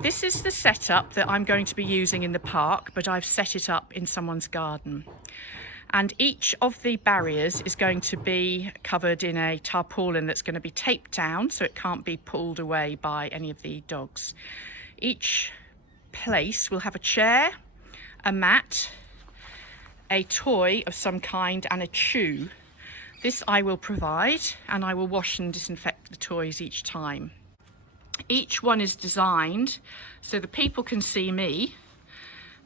This is the setup that I'm going to be using in the park, but I've set it up in someone's garden. And each of the barriers is going to be covered in a tarpaulin that's going to be taped down so it can't be pulled away by any of the dogs. Each place will have a chair, a mat, a toy of some kind and a chew. This I will provide, and I will wash and disinfect the toys each time. Each one is designed so the people can see me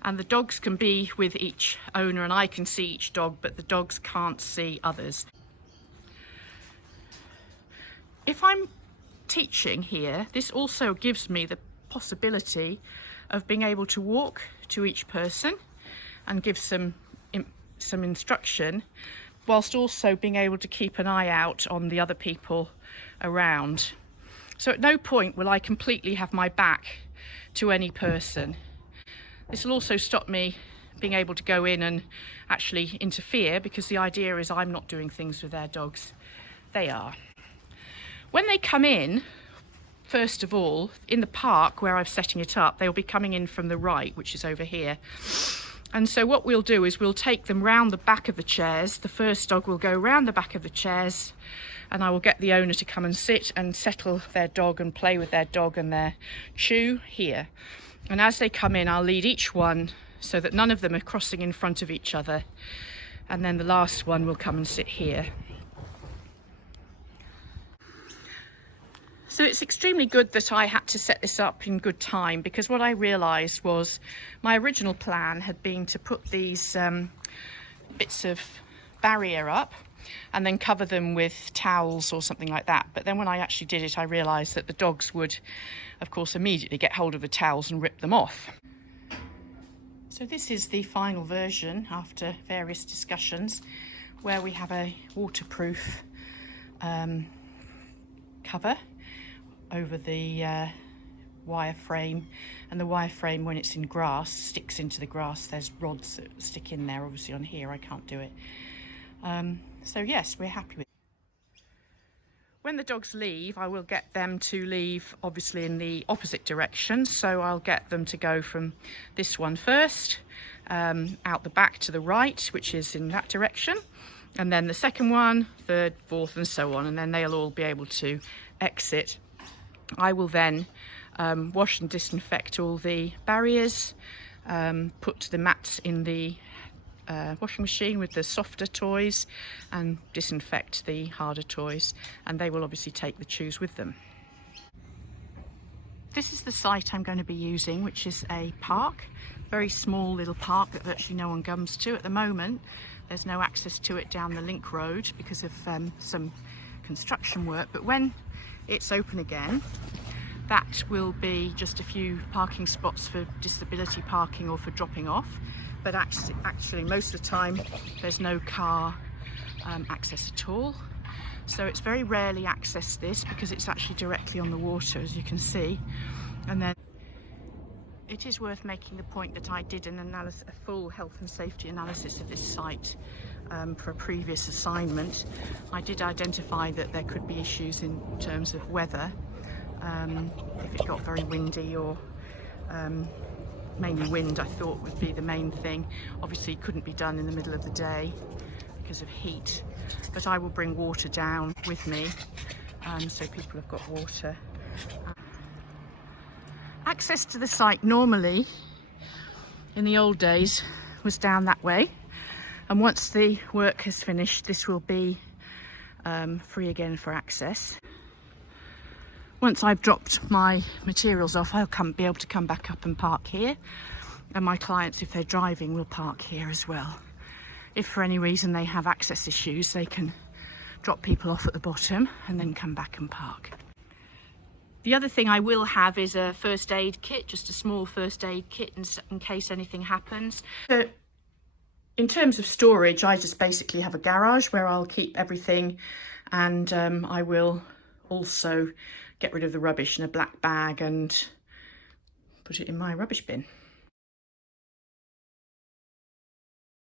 and the dogs can be with each owner, and I can see each dog, but the dogs can't see others. If I'm teaching here, this also gives me the possibility of being able to walk to each person and give some instruction, whilst also being able to keep an eye out on the other people around. So at no point will I completely have my back to any person. This will also stop me being able to go in and actually interfere, because the idea is I'm not doing things with their dogs, they are. When they come in, first of all, in the park where I'm setting it up, they'll be coming in from the right, which is over here. And so what we'll do is we'll take them round the back of the chairs. The first dog will go round the back of the chairs, and I will get the owner to come and sit and settle their dog and play with their dog and their chew here. And as they come in, I'll lead each one so that none of them are crossing in front of each other. And then the last one will come and sit here. So it's extremely good that I had to set this up in good time, because what I realised was my original plan had been to put these bits of barrier up and then cover them with towels or something like that. But then when I actually did it, I realised that the dogs would, of course, immediately get hold of the towels and rip them off. So this is the final version after various discussions, where we have a waterproof cover over the wire frame, and the wire frame, when it's in grass, sticks into the grass. There's rods that stick in there. Obviously on here I can't do it. So yes, we're happy with it. When the dogs leave, I will get them to leave obviously in the opposite direction. So I'll get them to go from this one first, out the back to the right, which is in that direction, and then the second one, third, fourth, and so on, and then they'll all be able to exit. I will then wash and disinfect all the barriers, put the mats in the washing machine with the softer toys, and disinfect the harder toys, and they will obviously take the chews with them. This is the site I'm going to be using, which is a park, very small little park that virtually no one comes to at the moment. There's no access to it down the link road because of some construction work, but when it's open again, that will be just a few parking spots for disability parking or for dropping off. But actually most of the time there's no car access at all. So it's very rarely accessed, this, because it's actually directly on the water, as you can see. And then it is worth making the point that I did a full health and safety analysis of this site for a previous assignment. I did identify that there could be issues in terms of weather, if it got very windy, or mainly wind I thought would be the main thing. Obviously it couldn't be done in the middle of the day because of heat, but I will bring water down with me, so people have got water. Access to the site normally in the old days was down that way, and once the work has finished this will be free again for access. Once I've dropped my materials off, I'll be able to come back up and park here, and my clients, if they're driving, will park here as well. If for any reason they have access issues, they can drop people off at the bottom and then come back and park. The other thing I will have is a first aid kit, just a small first aid kit in case anything happens. So in terms of storage, I just basically have a garage where I'll keep everything, and I will also get rid of the rubbish in a black bag and put it in my rubbish bin.